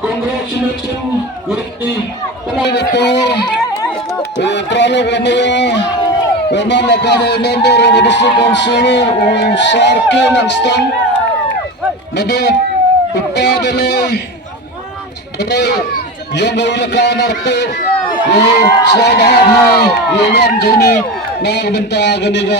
Congratulations with the Pralo Romeo, Roman Lagare, member of the district council, Sarki Langston, Nado, Pupadale, yung Ulacan Arto, sa lahat na yung Juni na benta kanila.